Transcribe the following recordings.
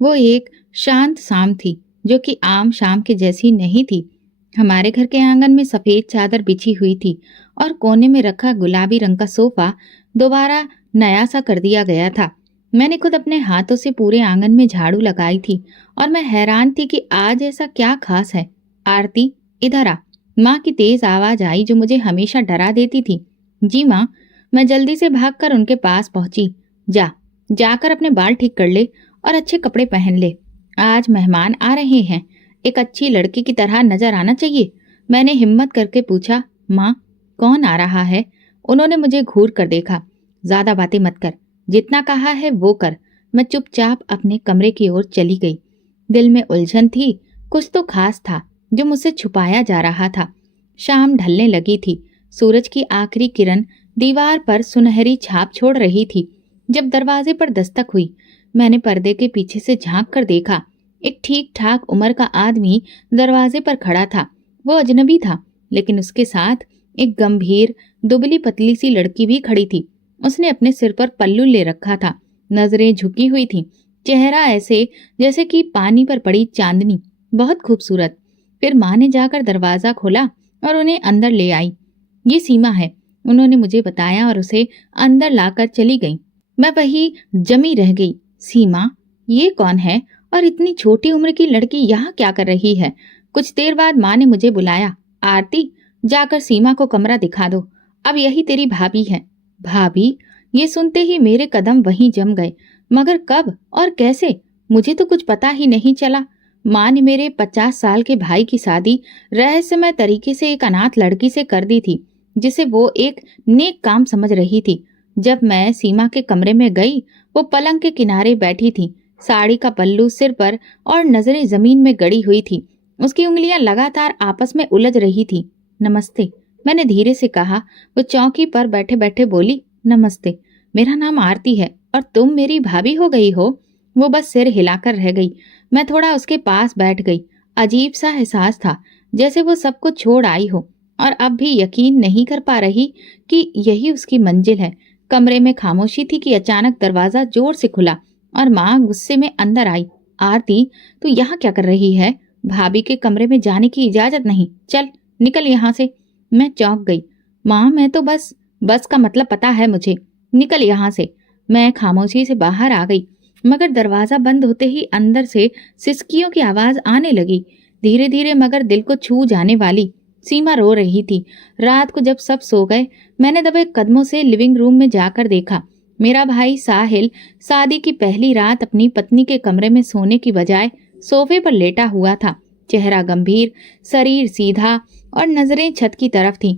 वो एक शांत शाम थी, जो कि आम शाम के जैसी नहीं थी। हमारे घर के आंगन में सफेद चादर बिछी हुई थी और कोने में रखा गुलाबी रंग का सोफा दोबारा नया सा कर दिया गया था। मैंने खुद अपने हाथों से पूरे आंगन में झाड़ू लगाई थी और मैं हैरान थी कि आज ऐसा क्या खास है। आरती, इधर आ। माँ की तेज आवाज आई, जो मुझे हमेशा डरा देती थी। जी माँ। मैं जल्दी से भागकर उनके पास पहुंची। जाकर अपने बाल ठीक कर ले और अच्छे कपड़े पहन ले। आज मेहमान आ रहे हैं, एक अच्छी लड़की की तरह नजर आना चाहिए। मैंने हिम्मत करके पूछा, माँ कौन आ रहा है? उन्होंने मुझे घूर कर देखा। ज्यादा बातें मत कर, जितना कहा है वो कर। मैं चुपचाप अपने कमरे की ओर चली गई। दिल में उलझन थी, कुछ तो खास था जो मुझसे छुपाया जा रहा था। शाम ढलने लगी थी। सूरज की आखिरी किरण दीवार पर सुनहरी छाप छोड़ रही थी। जब दरवाजे पर दस्तक हुई, मैंने पर्दे के पीछे से झांक कर देखा। एक ठीक ठाक उम्र का आदमी दरवाजे पर खड़ा था। वो अजनबी था, लेकिन उसके साथ एक गंभीर दुबली पतली सी लड़की भी खड़ी थी। उसने अपने सिर पर पल्लू ले रखा था, नजरें झुकी हुई थीं, चेहरा ऐसे जैसे कि पानी पर पड़ी चांदनी, बहुत खूबसूरत। फिर माँ ने जाकर दरवाजा खोला और उन्हें अंदर ले आई। ये सीमा है, उन्होंने मुझे बताया और उसे अंदर लाकर चली गई। मैं वही जमी रह गई। सीमा, ये कौन है और इतनी छोटी उम्र की लड़की यहाँ क्या कर रही है? कुछ देर बाद माँ ने मुझे बुलाया। आरती, जाकर सीमा को कमरा दिखा दो। अब यही तेरी भाभी है। भाभी? ये सुनते ही मेरे कदम वहीं जम गए। मगर कब और कैसे? मुझे तो कुछ पता ही नहीं चला। माँ ने मेरे 50 साल के भाई की शादी रहस्यमय तरीके से एक अनाथ लड़की से कर दी थी, जिसे वो एक नेक काम समझ रही थी। जब मैं सीमा के कमरे में गई, वो पलंग के किनारे बैठी थी, साड़ी का पल्लू सिर पर और नजरें जमीन में गड़ी हुई थी। उसकी उंगलियां लगातार आपस में उलझ रही थी। नमस्ते, मैंने धीरे से कहा। वो चौकी पर बैठे बैठे बोली, नमस्ते, मेरा नाम आरती है और तुम मेरी भाभी हो गई हो। वो बस सिर हिलाकर रह गई। मैं थोड़ा उसके पास बैठ गई। अजीब सा एहसास था, जैसे वो सब कुछ छोड़ आई हो और अब भी यकीन नहीं कर पा रही कि यही उसकी मंजिल है। कमरे में खामोशी थी कि अचानक दरवाजा जोर से खुला और माँ गुस्से में अंदर आई। आरती, तू यहाँ क्या कर रही है? भाभी के कमरे में जाने की इजाजत नहीं, चल निकल यहाँ से। मैं चौंक गई। माँ, मैं तो बस का मतलब पता है मुझे, निकल यहाँ से। मैं खामोशी से बाहर आ गई, मगर दरवाजा बंद होते ही अंदर से सिसकियों की आवाज आने लगी, धीरे धीरे मगर दिल को छू जाने वाली। सीमा रो रही थी। रात को जब सब सो गए, मैंने दबे कदमों से लिविंग रूम में जाकर देखा। मेरा भाई साहिल शादी की पहली रात अपनी पत्नी के कमरे में सोने की बजाय सोफे पर लेटा हुआ था। चेहरा गंभीर, शरीर सीधा और नजरें छत की तरफ थीं,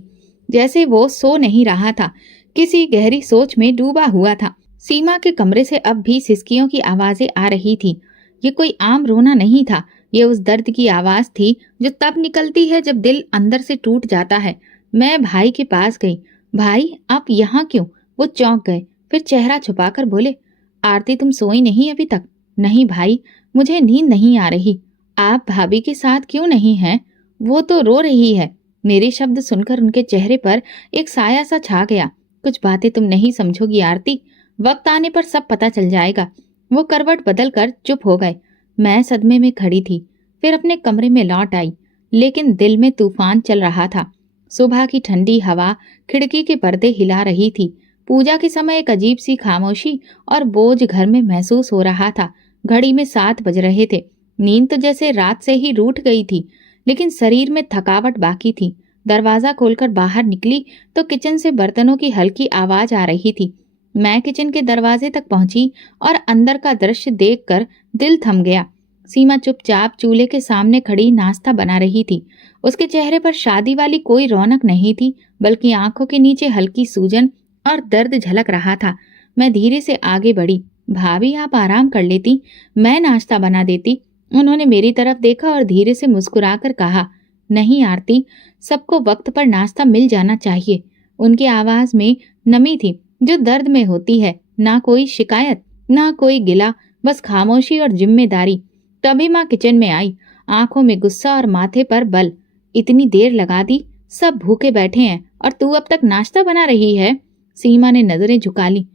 जैसे वो सो नहीं रहा था, किसी गहरी सोच में डूबा हुआ था। सीमा के कमरे से अब भी सिसकियों की आवाजें आ रही थी। ये कोई आम रोना नहीं था, ये उस दर्द की आवाज थी जो तब निकलती है जब दिल अंदर से टूट जाता है। मैं भाई के पास गई। भाई, आप यहाँ क्यों? वो चौंक गए, फिर चेहरा छुपाकर बोले, आरती, तुम सोई नहीं अभी तक? नहीं भाई, मुझे नींद नहीं आ रही। आप भाभी के साथ क्यों नहीं हैं? वो तो रो रही है। मेरे शब्द सुनकर उनके चेहरे पर एक साया सा छा गया। कुछ बातें तुम नहीं समझोगी आरती, वक्त आने पर सब पता चल जाएगा। वो करवट बदल कर चुप हो गए। मैं सदमे में खड़ी थी, फिर अपने कमरे में लौट आई, लेकिन दिल में तूफान चल रहा था। सुबह की ठंडी हवा खिड़की के पर्दे हिला रही थी। पूजा के समय एक अजीब सी खामोशी और बोझ घर में महसूस हो रहा था। घड़ी में 7 बज रहे थे। नींद तो जैसे रात से ही रूठ गई थी, लेकिन शरीर में थकावट बाकी थी। दरवाजा खोलकर बाहर निकली तो किचन से बर्तनों की हल्की आवाज आ रही थी। मैं किचन के दरवाजे तक पहुंची और अंदर का दृश्य देखकर दिल थम गया। सीमा चुपचाप चूल्हे के सामने खड़ी नाश्ता बना रही थी। उसके चेहरे पर शादी वाली कोई रौनक नहीं थी, बल्कि आंखों के नीचे हल्की सूजन और दर्द झलक रहा था। मैं धीरे से आगे बढ़ी। भाभी, आप आराम कर लेती, मैं नाश्ता बना देती। उन्होंने मेरी तरफ देखा और धीरे से मुस्कुराकर कहा, नहीं आरती, सबको वक्त पर नाश्ता मिल जाना चाहिए। उनकी आवाज में नमी थी जो दर्द में होती है। ना कोई शिकायत, ना कोई गिला, बस खामोशी और जिम्मेदारी। तभी माँ किचन में आई, आंखों में गुस्सा और माथे पर बल। इतनी देर लगा दी, सब भूखे बैठे हैं और तू अब तक नाश्ता बना रही है? सीमा ने नजरें झुका ली।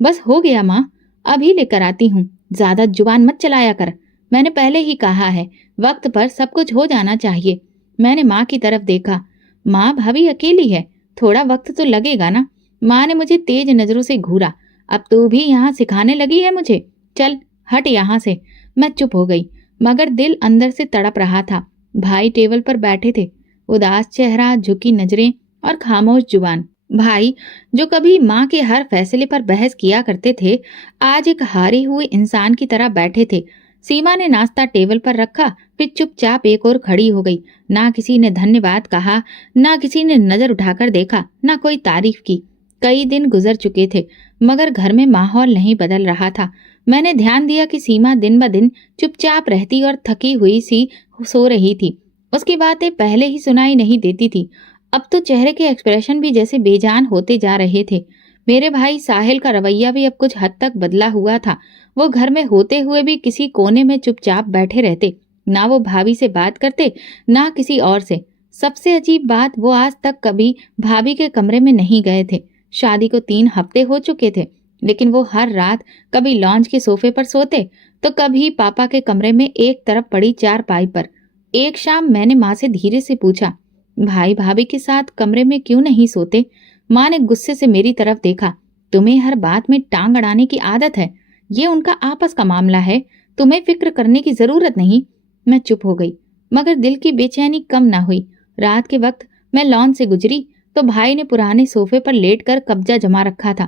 बस हो गया माँ, अभी लेकर आती हूँ, ज्यादा जुबान मत चलाया कर। मैंने पहले ही कहा है, वक्त पर सब कुछ हो जाना चाहिए। मैंने माँ की तरफ देखा। माँ, भाभी अकेली है, थोड़ा वक्त तो लगेगा ना। माँ ने मुझे तेज नजरों से घूरा। अब तू भी यहाँ सिखाने लगी है मुझे? चल हट यहाँ से। मैं चुप हो गई, मगर दिल अंदर से तड़प रहा था। भाई टेबल पर बैठे थे, उदास चेहरा, झुकी नजरें और खामोश जुबान। भाई, जो कभी माँ के हर फैसले पर बहस किया करते थे, आज एक हारे हुए इंसान की तरह बैठे थे। सीमा ने नाश्ता टेबल पर रखा, फिर चुपचाप एक और खड़ी हो गई। ना किसी ने धन्यवाद कहा, ना किसी ने नजर उठाकर देखा, ना कोई तारीफ की। कई दिन गुजर चुके थे, मगर घर में माहौल नहीं बदल रहा था। मैंने ध्यान दिया कि सीमा दिन ब दिन चुपचाप रहती और थकी हुई सी सो रही थी। उसकी बातें पहले ही सुनाई नहीं देती थी, अब तो चेहरे के एक्सप्रेशन भी जैसे बेजान होते जा रहे थे। मेरे भाई साहिल का रवैया भी अब कुछ हद तक बदला हुआ था। वो घर में होते हुए भी किसी कोने में चुपचाप बैठे रहते। ना वो भाभी से बात करते, ना किसी और से। सबसे अजीब बात, वो आज तक कभी भाभी के कमरे में नहीं गए थे। शादी को 3 हफ्ते हो चुके थे, लेकिन वो हर रात कभी लॉन्च के सोफे पर सोते, तो कभी पापा के कमरे में एक तरफ पड़ी चारपाई पर। एक शाम मैंने माँ से धीरे से पूछा, भाई भाभी के साथ कमरे में क्यों नहीं सोते? माँ ने गुस्से से मेरी तरफ देखा। तुम्हें हर बात में टांग अड़ाने की आदत है। ये उनका आपस का मामला है, तुम्हें फिक्र करने की जरूरत नहीं। मैं चुप हो गई, मगर दिल की बेचैनी कम ना हुई। रात के वक्त मैं लॉन से गुजरी तो भाई ने पुराने सोफे पर लेटकर कब्जा जमा रखा था।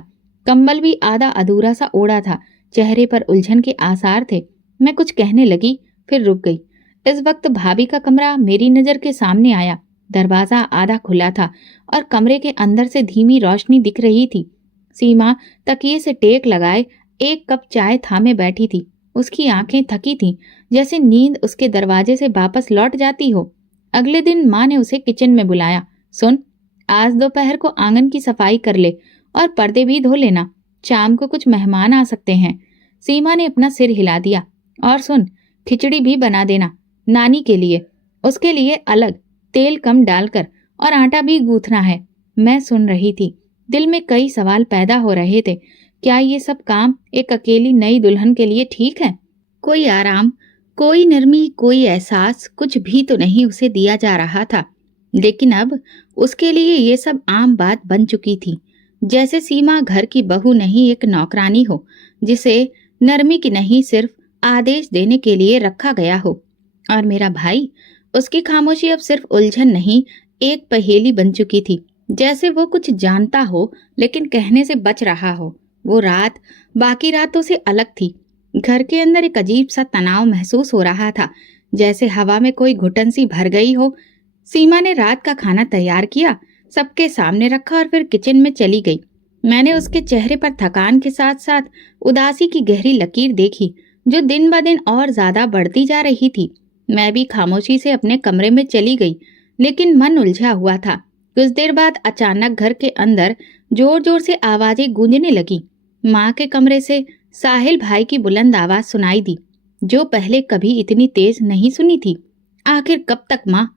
कंबल भी आधा अधूरा सा ओढ़ा था, चेहरे पर उलझन के आसार थे। मैं कुछ कहने लगी, फिर रुक गई। इस वक्त भाभी का कमरा मेरी नजर के सामने आया। दरवाजा आधा खुला था और कमरे के अंदर से धीमी रोशनी दिख रही थी। सीमा तकिए से टेक लगाए एक कप चाय थामे बैठी थी। उसकी आंखें थकी थीं, जैसे नींद उसके दरवाजे से वापस लौट जाती हो। अगले दिन माँ ने उसे किचन में बुलाया। सुन, आज दोपहर को आंगन की सफाई कर ले और पर्दे भी धो लेना। शाम को कुछ मेहमान आ सकते हैं। सीमा ने अपना सिर हिला दिया। और सुन, खिचड़ी भी बना देना, नानी के लिए, उसके लिए अलग, तेल कम डालकर, और आटा भी गूंथना है। मैं सुन रही थी, दिल में कई सवाल पैदा हो रहे थे। क्या ये सब काम एक अकेली नई दुल्हन के लिए ठीक है? कोई आराम, कोई नरमी, कोई एहसास कुछ भी तो नहीं उसे दिया जा रहा था। लेकिन अब उसके लिए ये सब आम बात बन चुकी थी। जैसे सीमा घर की बहू नहीं, एक नौकरानी हो, जिसे नरमी की नहीं सिर्फ आदेश देने के लिए रखा गया हो। और मेरा भाई, उसकी खामोशी अब सिर्फ उलझन नहीं, एक पहेली बन चुकी थी। जैसे वो कुछ जानता हो लेकिन कहने से बच रहा हो। वो रात बाकी रातों से अलग थी। घर के अंदर एक अजीब सा तनाव महसूस हो रहा था, जैसे हवा में कोई घुटन सी भर गई हो। सीमा ने रात का खाना तैयार किया, सबके सामने रखा और फिर किचन में चली गई। मैंने उसके चेहरे पर थकान के साथ साथ उदासी की गहरी लकीर देखी, जो दिन ब दिन और ज्यादा बढ़ती जा रही थी। मैं भी खामोशी से अपने कमरे में चली गई, लेकिन मन उलझा हुआ था। कुछ देर बाद अचानक घर के अंदर जोर जोर से आवाजें गूंजने लगी। माँ के कमरे से साहिल भाई की बुलंद आवाज सुनाई दी, जो पहले कभी इतनी तेज नहीं सुनी थी। आखिर कब तक माँ,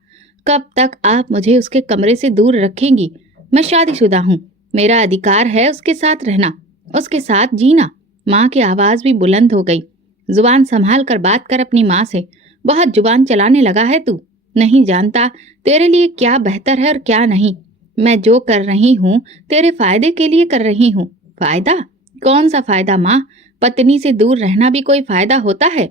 कब तक आप मुझे उसके कमरे से दूर रखेंगी? मैं शादीशुदा हूँ, मेरा अधिकार है उसके साथ रहना, उसके साथ जीना। माँ की आवाज भी बुलंद हो गई। जुबान संभाल कर बात कर अपनी माँ से। बहुत जुबान चलाने लगा है तू। नहीं जानता तेरे लिए क्या बेहतर है और क्या नहीं। मैं जो कर रही हूँ तेरे फायदे के लिए कर रही हूँ। फायदा? कौन सा फायदा माँ? पत्नी से दूर रहना भी कोई फायदा होता है?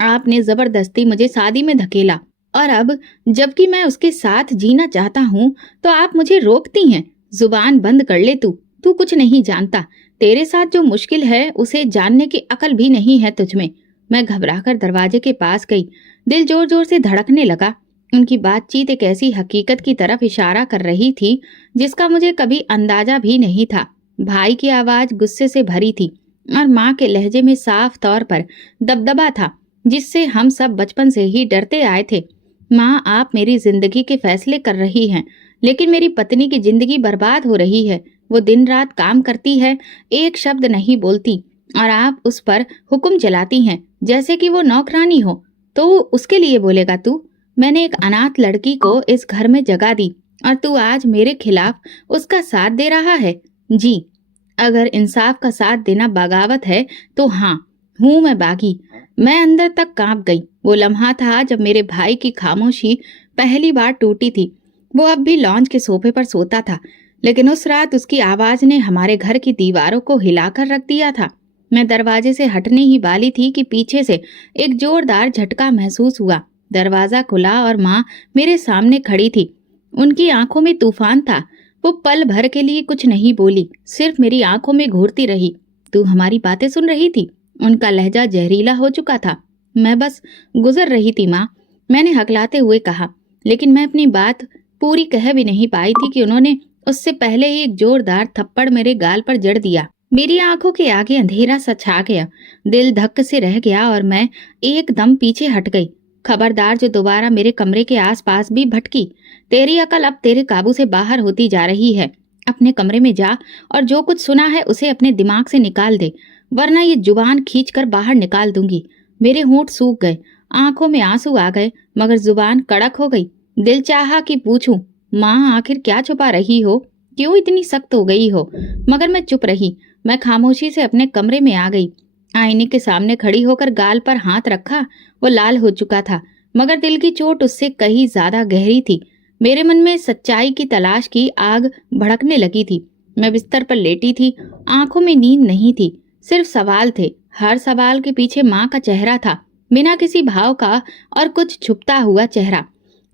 आपने जबरदस्ती मुझे शादी में धकेला, और अब जबकि मैं उसके साथ जीना चाहता हूँ तो आप मुझे रोकती हैं। जुबान बंद कर ले तू। तू कुछ नहीं जानता। तेरे साथ जो मुश्किल है उसे जानने की अकल भी नहीं है तुझमें। मैं घबराकर दरवाजे के पास गई। दिल जोर जोर से धड़कने लगा। उनकी बातचीत एक ऐसी हकीकत की तरफ इशारा कर रही थी जिसका मुझे कभी अंदाजा भी नहीं था। भाई की आवाज गुस्से से भरी थी और माँ के लहजे में साफ तौर पर दबदबा था, जिससे हम सब बचपन से ही डरते आए थे। माँ, आप मेरी जिंदगी के फैसले कर रही हैं, लेकिन मेरी पत्नी की जिंदगी बर्बाद हो रही है। वो दिन रात काम करती है, एक शब्द नहीं बोलती, और आप उस पर हुक्म चलाती हैं जैसे कि वो नौकरानी हो। तो उसके लिए बोलेगा तू? मैंने एक अनाथ लड़की को इस घर में जगह दी और तू आज मेरे खिलाफ उसका साथ दे रहा है। जी, अगर इंसाफ का साथ देना बगावत है तो हाँ, हूं मैं बागी। मैं अंदर तक कांप गई। वो लम्हा था जब मेरे भाई की खामोशी पहली बार टूटी थी। वो अब भी लॉन्च के सोफे पर सोता था, लेकिन उस रात उसकी आवाज ने हमारे घर की दीवारों को हिलाकर रख दिया था। मैं दरवाजे से हटने ही वाली थी कि पीछे से एक जोरदार झटका महसूस हुआ। दरवाजा खुला और माँ मेरे सामने खड़ी थी। उनकी आंखों में तूफान था। वो पल भर के लिए कुछ नहीं बोली, सिर्फ मेरी आंखों में घूरती रही। तू हमारी बातें सुन रही थी? उनका लहजा जहरीला हो चुका था। मैं बस गुजर रही थी माँ, मैंने हकलाते हुए कहा, लेकिन मैं अपनी बात पूरी कह भी नहीं पाई थी कि उन्होंने उससे पहले ही एक जोरदार थप्पड़ मेरे गाल पर जड़ दिया। मेरी आंखों के आगे अंधेरा सा छा गया। दिल धक्क से रह गया और मैं एकदम पीछे हट गई। खबरदार जो दोबारा मेरे कमरे के आसपास भी भटकी। तेरी अकल अब तेरे काबू से बाहर होती जा रही है। अपने कमरे में जा और जो कुछ सुना है उसे अपने दिमाग से निकाल दे, वरना ये जुबान खींचकर बाहर निकाल दूंगी। मेरे होंठ सूख गए, आंखों में आंसू आ गए, मगर जुबान कड़क हो गई। दिल चाहा कि पूछूं, माँ आखिर क्या छुपा रही हो? क्यों इतनी सख्त हो गई हो? मगर मैं चुप रही। मैं खामोशी से अपने कमरे में आ गई। आईने के सामने खड़ी होकर गाल पर हाथ रखा। वो लाल हो चुका था, मगर दिल की चोट उससे कहीं ज्यादा गहरी थी। मेरे मन में सच्चाई की तलाश की आग भड़कने लगी थी। मैं बिस्तर पर लेटी थी, आंखों में नींद नहीं थी, सिर्फ सवाल थे। हर सवाल के पीछे माँ का चेहरा था, बिना किसी भाव का, और कुछ छुपता हुआ चेहरा।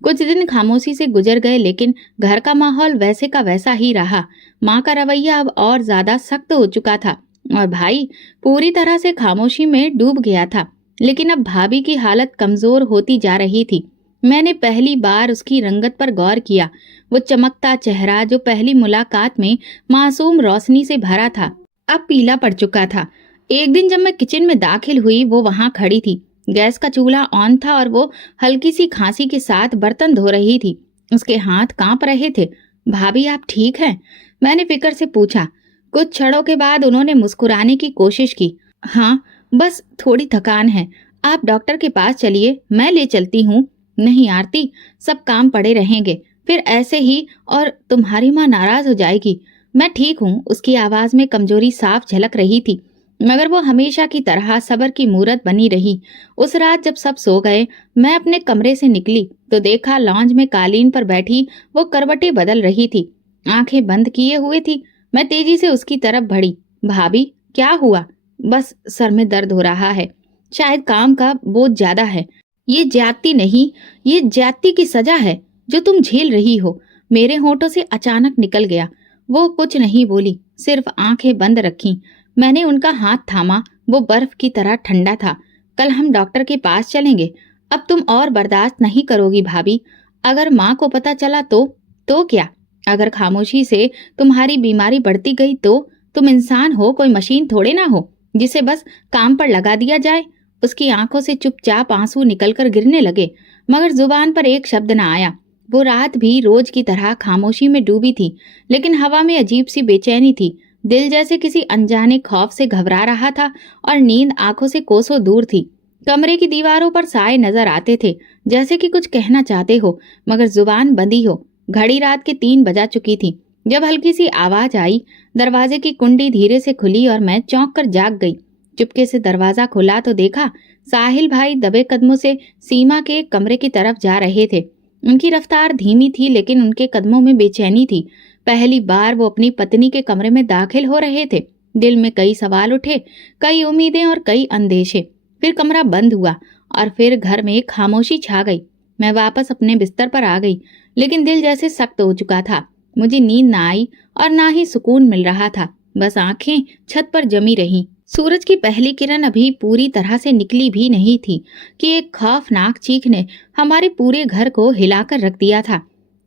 कुछ दिन खामोशी से गुजर गए, लेकिन घर का माहौल वैसे का वैसा ही रहा। माँ का रवैया अब और ज्यादा सख्त हो चुका था और भाई पूरी तरह से खामोशी में डूब गया था। लेकिन अब भाभी की हालत कमजोर होती जा रही थी। मैंने पहली बार उसकी रंगत पर गौर किया। वो चमकता चेहरा जो पहली मुलाकात में मासूम रोशनी से भरा था, अब पीला पड़ चुका था। एक दिन जब मैं किचन में दाखिल हुई, वो वहां खड़ी थी। गैस का चूल्हा ऑन था और वो हल्की सी खांसी के साथ बर्तन धो रही थी। उसके हाथ कांप रहे थे। भाभी आप ठीक हैं? मैंने फिक्र से पूछा। कुछ क्षणों के बाद उन्होंने मुस्कुराने की कोशिश की। हाँ, बस थोड़ी थकान है। आप डॉक्टर के पास चलिए, मैं ले चलती हूँ। नहीं आरती, सब काम पड़े रहेंगे, फिर ऐसे ही, और तुम्हारी माँ नाराज हो जाएगी। मैं ठीक हूँ। उसकी आवाज में कमजोरी साफ झलक रही थी, मगर वो हमेशा की तरह सब्र की मूरत बनी रही। उस रात जब सब सो गए, मैं अपने कमरे से निकली तो देखा लॉन्ज में कालीन पर बैठी वो करवटें बदल रही थी, आंखें बंद किए हुए थी। मैं तेजी से उसकी तरफ बढ़ी। भाभी क्या हुआ? बस सर में दर्द हो रहा है, शायद काम का बोझ ज्यादा है। ये ज्यादती नहीं, ये ज्यादती की सजा है जो तुम झेल रही हो। मेरे होठों से अचानक निकल गया। वो कुछ नहीं बोली, सिर्फ आंखें बंद रखी। मैंने उनका हाथ थामा। वो बर्फ की तरह ठंडा था। कल हम डॉक्टर के पास चलेंगे। अब तुम और बर्दाश्त नहीं करोगी भाभी। अगर माँ को पता चला तो क्या? अगर खामोशी से तुम्हारी बीमारी बढ़ती गई तो? तुम इंसान हो, कोई मशीन थोड़े ना हो जिसे बस काम पर लगा दिया जाए। उसकी आंखों से चुपचाप आंसू निकलकर गिरने लगे, मगर जुबान पर एक शब्द न आया। वो रात भी रोज की तरह खामोशी में डूबी थी, लेकिन हवा में अजीब सी बेचैनी थी। दिल जैसे किसी अनजाने खौफ से घबरा रहा था और नींद आंखों से कोसों दूर थी। कमरे की दीवारों पर साए नजर आते थे, जैसे कि कुछ कहना चाहते हो, मगर जुबान बंदी हो। घड़ी रात के 3 बजा चुकी थी जब हल्की सी आवाज आई। दरवाजे की कुंडी धीरे से खुली और मैं चौंक कर जाग गई। चुपके से दरवाजा खुला तो देखा साहिल भाई दबे कदमों से सीमा के कमरे की तरफ जा रहे थे। उनकी रफ्तार धीमी थी, लेकिन उनके कदमों में बेचैनी थी। पहली बार वो अपनी पत्नी के कमरे में दाखिल हो रहे थे। दिल में कई सवाल उठे, कई उम्मीदें और कई अंदेशे। फिर कमरा बंद हुआ और फिर घर में खामोशी छा गई। मैं वापस अपने बिस्तर पर आ गई, लेकिन दिल जैसे सख्त हो चुका था। मुझे नींद ना आई और ना ही सुकून मिल रहा था। बस आंखें छत पर जमी रहीं। सूरज की पहली किरण अभी पूरी तरह से निकली भी नहीं थी कि एक खौफनाक चीख ने हमारे पूरे घर को हिलाकर रख दिया था।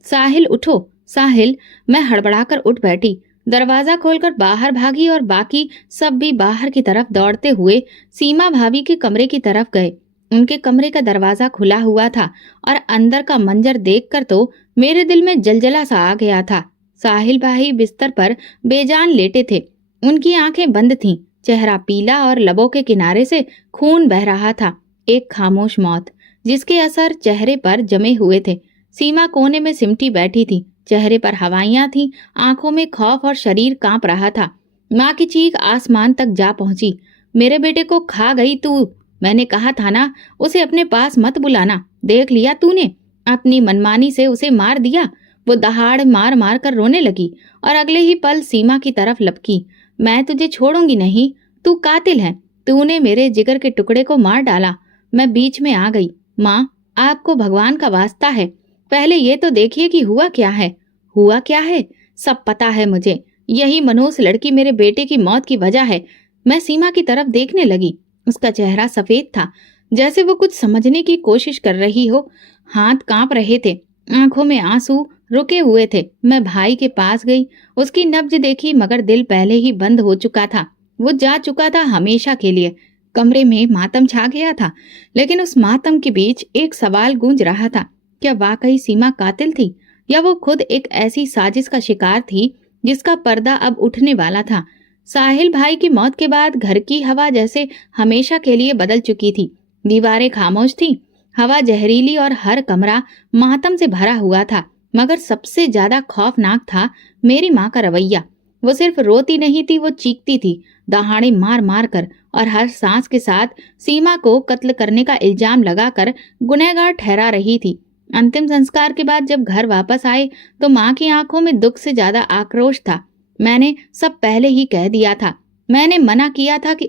साहिल उठो, साहिल! मैं हड़बड़ाकर उठ बैठी, दरवाजा खोलकर बाहर भागी और बाकी सब भी बाहर की तरफ दौड़ते हुए सीमा भाभी के कमरे की तरफ गए। उनके कमरे का दरवाजा खुला हुआ था और अंदर का मंजर देखकर तो मेरे दिल में जलजला सा आ गया था। साहिल भाई बिस्तर पर बेजान लेटे थे। उनकी आंखें बंद थीं, चेहरा पीला और लबों के किनारे से खून बह रहा था। एक खामोश मौत जिसके असर चेहरे पर जमे हुए थे। सीमा कोने में सिमटी बैठी थी, चेहरे पर हवाइयां थीं, आंखों में खौफ और शरीर कांप रहा था। माँ की चीख आसमान तक जा पहुंची। मेरे बेटे को खा गई तू। मैंने कहा था ना उसे अपने पास मत बुलाना। देख लिया तूने, अपनी मनमानी से उसे मार दिया। वो दहाड़ मार मार कर रोने लगी और अगले ही पल सीमा की तरफ लपकी। मैं तुझे छोड़ूंगी नहीं, तू कातिल है। तूने मेरे जिगर के टुकड़े को मार डाला। मैं बीच में आ गई। माँ, आपको भगवान का वास्ता है, पहले ये तो देखिए कि हुआ क्या है। हुआ क्या है? सब पता है मुझे। यही मनोज लड़की मेरे बेटे की मौत की वजह है। मैं सीमा की तरफ देखने लगी। उसका चेहरा सफेद था, जैसे वो कुछ समझने की कोशिश कर रही हो। हाथ कांप रहे थे, आंखों में आंसू रुके हुए थे। मैं भाई के पास गई, उसकी नब्ज देखी, मगर दिल पहले ही बंद हो चुका था। वो जा चुका था हमेशा के लिए। कमरे में मातम छा गया था, लेकिन उस मातम के बीच एक सवाल गूंज रहा था। क्या वाकई सीमा कातिल थी, या वो खुद एक ऐसी साजिश का शिकार थी जिसका पर्दा अब उठने वाला था? साहिल भाई की मौत के बाद घर की हवा जैसे हमेशा के लिए बदल चुकी थी। दीवारें खामोश थीं, हवा जहरीली और हर कमरा मातम से भरा हुआ था। मगर सबसे ज्यादा खौफनाक था मेरी माँ का रवैया। वो सिर्फ रोती नहीं थी, वो चीखती थी, दहाड़े मार मार कर, और हर सांस के साथ सीमा को कत्ल करने का इल्जाम लगाकर गुनहगार ठहरा रही थी। अंतिम संस्कार के बाद जब घर वापस आए तो माँ की आंखों में दुख से ज्यादा आक्रोश था। मैंने सब पहले ही कह दिया था। मैंने मना किया था कि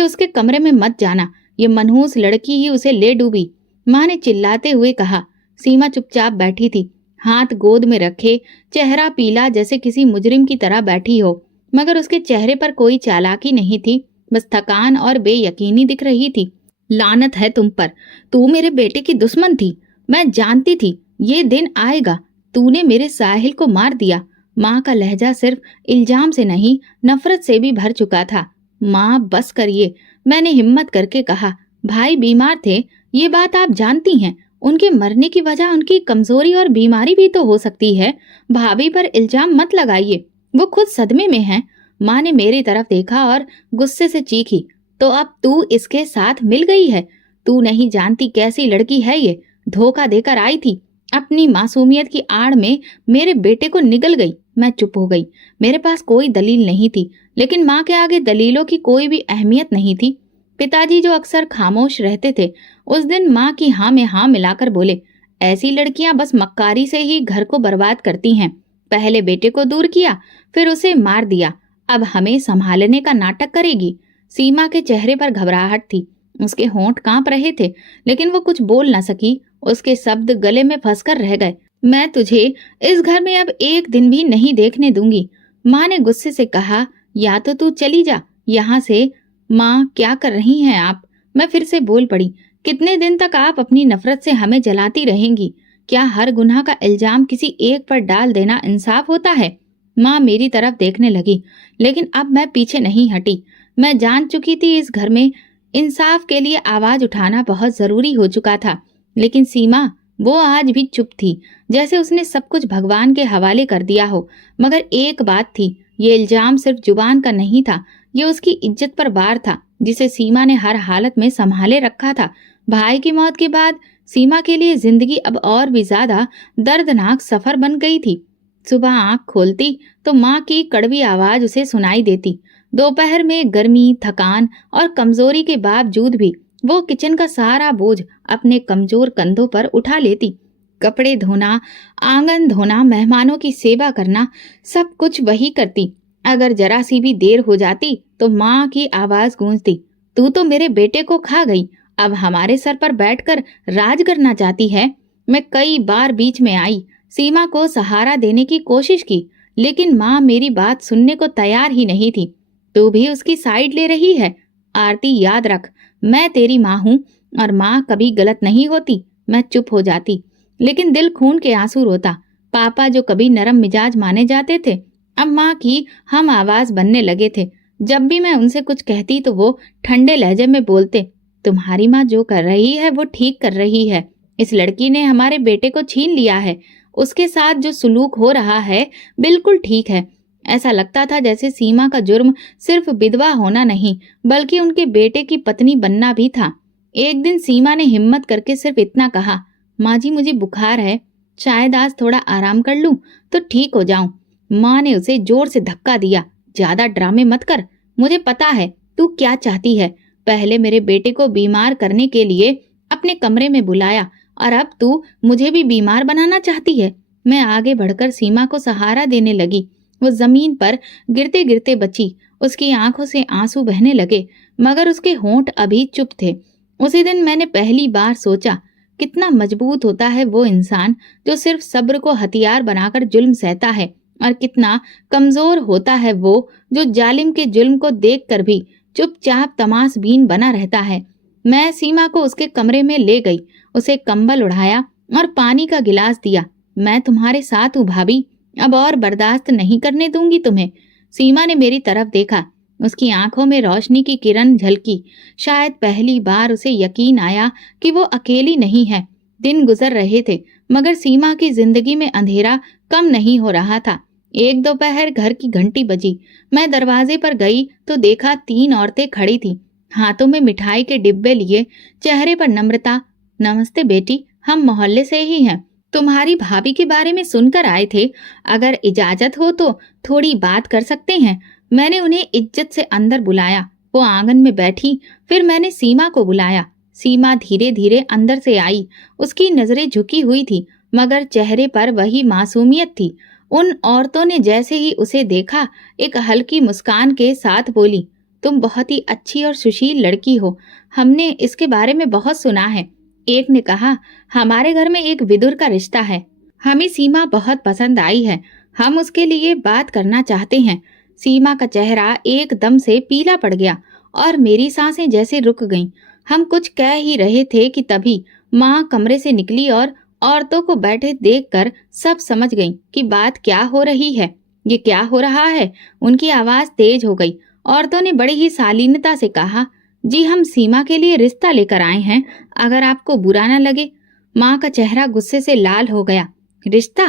उसके कमरे में मत जाना। ये मनहूस लड़की ही उसे ले डूबी। माँ ने चिल्लाते हुए कहा। सीमा चुपचाप बैठी थी, हाथ गोद में रखे, चेहरा पीला, जैसे किसी मुजरिम की तरह बैठी हो। मगर उसके चेहरे पर कोई चालाकी नहीं थी, बस थकान और बेयकीनी दिख रही थी। लानत है तुम पर, तू मेरे बेटे की दुश्मन थी। मैं जानती थी ये दिन आएगा। तूने मेरे साहिल को मार दिया। माँ का लहजा सिर्फ इल्जाम से नहीं, नफरत से भी भर चुका था। माँ, बस करिए, मैंने हिम्मत करके कहा। भाई बीमार थे, ये बात आप जानती हैं। उनके मरने की वजह उनकी कमजोरी और बीमारी भी तो हो सकती है। भाभी पर इल्जाम मत लगाइए, वो खुद सदमे में हैं। माँ ने मेरी तरफ देखा और गुस्से से चीखी। तो अब तू इसके साथ मिल गई है? तू नहीं जानती कैसी लड़की है ये। धोखा देकर आई थी, अपनी मासूमियत की आड़ में मेरे बेटे को निगल गई। मैं चुप हो गई। मेरे पास कोई दलील नहीं थी, लेकिन माँ के आगे दलीलों की कोई भी अहमियत नहीं थी। पिताजी जो अक्सर खामोश रहते थे, उस दिन माँ की हाँ में हाँ मिलाकर बोले, ऐसी लड़कियां बस मक्कारी से ही घर को बर्बाद करती हैं। पहले बेटे को दूर किया, फिर उसे मार दिया, अब हमें संभालने का नाटक करेगी। सीमा के चेहरे पर घबराहट थी, उसके होंठ कांप रहे थे, लेकिन वो कुछ बोल न सकी। उसके शब्द गले में फंसकर रह गए। मैं तुझे इस घर में अब एक दिन भी नहीं देखने दूंगी। माँ ने गुस्से से कहा। या तो तू चली जा यहाँ से। माँ, क्या कर रही हैं आप? मैं फिर से बोल पड़ी। कितने दिन तक आप अपनी नफरत से हमें जलाती रहेंगी? क्या हर गुनाह का इल्जाम किसी एक पर डाल देना इंसाफ होता है? माँ मेरी तरफ देखने लगी, लेकिन अब मैं पीछे नहीं हटी। मैं जान चुकी थी इस घर में इंसाफ के लिए आवाज उठाना बहुत जरूरी हो चुका था। लेकिन सीमा, वो आज भी चुप थी, जैसे उसने सब कुछ भगवान के हवाले कर दिया हो। मगर एक बात थी, ये इल्जाम सिर्फ जुबान का नहीं था, ये उसकी इज्जत पर वार था, जिसे सीमा ने हर हालत में संभाले रखा था। भाई की मौत के बाद सीमा के लिए जिंदगी अब और भी ज्यादा दर्दनाक सफर बन गई थी। सुबह आंख खोलती तो माँ की कड़वी आवाज उसे सुनाई देती। दोपहर में गर्मी, थकान और कमजोरी के बावजूद भी वो किचन का सारा बोझ अपने कमजोर कंधों पर उठा लेती। कपड़े धोना, आंगन धोना, मेहमानों की सेवा करना, सब कुछ वही करती। अगर जरा सी भी देर हो जाती तो माँ की आवाज गूंजती, तू तो मेरे बेटे को खा गई, अब हमारे सर पर बैठकर राज करना चाहती है। मैं कई बार बीच में आई, सीमा को सहारा देने की कोशिश की, लेकिन माँ मेरी बात सुनने को तैयार ही नहीं थी। तू भी उसकी साइड ले रही है। आरती, याद रख, मैं तेरी माँ हूँ और माँ कभी गलत नहीं होती। मैं चुप हो जाती, लेकिन दिल खून के आंसू रोता। पापा जो कभी नरम मिजाज माने जाते थे, अब माँ की हम आवाज बनने लगे थे। जब भी मैं उनसे कुछ कहती तो वो ठंडे लहजे में बोलते, तुम्हारी माँ जो कर रही है वो ठीक कर रही है। इस लड़की ने हमारे बेटे को छीन लिया है, उसके साथ जो सुलूक हो रहा है बिल्कुल ठीक है। ऐसा लगता था जैसे सीमा का जुर्म सिर्फ विधवा होना नहीं, बल्कि उनके बेटे की पत्नी बनना भी था। एक दिन सीमा ने हिम्मत करके सिर्फ इतना कहा, माँ जी मुझे बुखार है, शायद आज थोड़ा आराम कर लूं तो ठीक हो जाऊं। माँ ने उसे जोर से धक्का दिया, ज्यादा ड्रामे मत कर, मुझे पता है तू क्या चाहती है? पहले मेरे बेटे को बीमार करने के लिए अपने कमरे में बुलाया और अब तू मुझे भी बीमार बनाना चाहती है। मैं आगे बढ़कर सीमा को सहारा देने लगी। वो जमीन पर गिरते गिरते बची। उसकी आंखों से आंसू बहने लगे, मगर उसके होंठ अभी चुप थे। उसी दिन मैंने पहली बार सोचा, कितना मजबूत होता है वो इंसान जो सिर्फ सब्र को हथियार बनाकर जुल्म सहता है, और कितना कमजोर होता है वो जो जालिम के जुल्म को देखकर भी चुपचाप तमाशबीन बना रहता है। मैं सीमा को उसके कमरे में ले गई, उसे कंबल उढ़ाया और पानी का गिलास दिया। मैं तुम्हारे साथ हूँ भाभी, अब और बर्दाश्त नहीं करने दूंगी तुम्हें। सीमा ने मेरी तरफ देखा। उसकी आंखों में रोशनी की किरण झलकी। शायद पहली बार उसे यकीन आया कि वो अकेली नहीं है। दिन गुजर रहे थे, मगर सीमा की जिंदगी में अंधेरा कम नहीं हो रहा था। एक दोपहर घर की घंटी बजी। मैं दरवाजे पर गई तो देखा 3 औरतें खड़ी थीं, हाथों में मिठाई के डिब्बे लिए, चेहरे पर नम्रता। नमस्ते बेटी, हम मोहल्ले से ही हैं। तुम्हारी भाभी के बारे में सुनकर आए थे। अगर इजाजत हो तो थोड़ी बात कर सकते हैं। मैंने उन्हें इज्जत से अंदर बुलाया। वो आंगन में बैठी। फिर मैंने सीमा को बुलाया। सीमा धीरे धीरे अंदर से आई। उसकी नजरें झुकी हुई थी, मगर चेहरे पर वही मासूमियत थी। उन औरतों ने जैसे ही उसे देखा, एक हल्की मुस्कान के साथ बोली, तुम बहुत ही अच्छी और सुशील लड़की हो। हमने इसके बारे में बहुत सुना है। एक ने कहा, हमारे घर में एक विदुर का रिश्ता है। हमें सीमा बहुत पसंद आई है। हम उसके लिए बात करना चाहते हैं। सीमा का चेहरा एकदम से पीला पड़ गया और मेरी सांसें जैसे रुक गईं। हम कुछ कह ही रहे थे कि तभी माँ कमरे से निकली और औरतों को बैठे देखकर सब समझ गईं कि बात क्या हो रही है। ये क्या हो रहा है? उनकी आवाज तेज हो गई। औरतों ने बड़ी ही शालीनता से कहा, जी हम सीमा के लिए रिश्ता लेकर आए हैं, अगर आपको बुरा न लगे। माँ का चेहरा गुस्से से लाल हो गया। रिश्ता?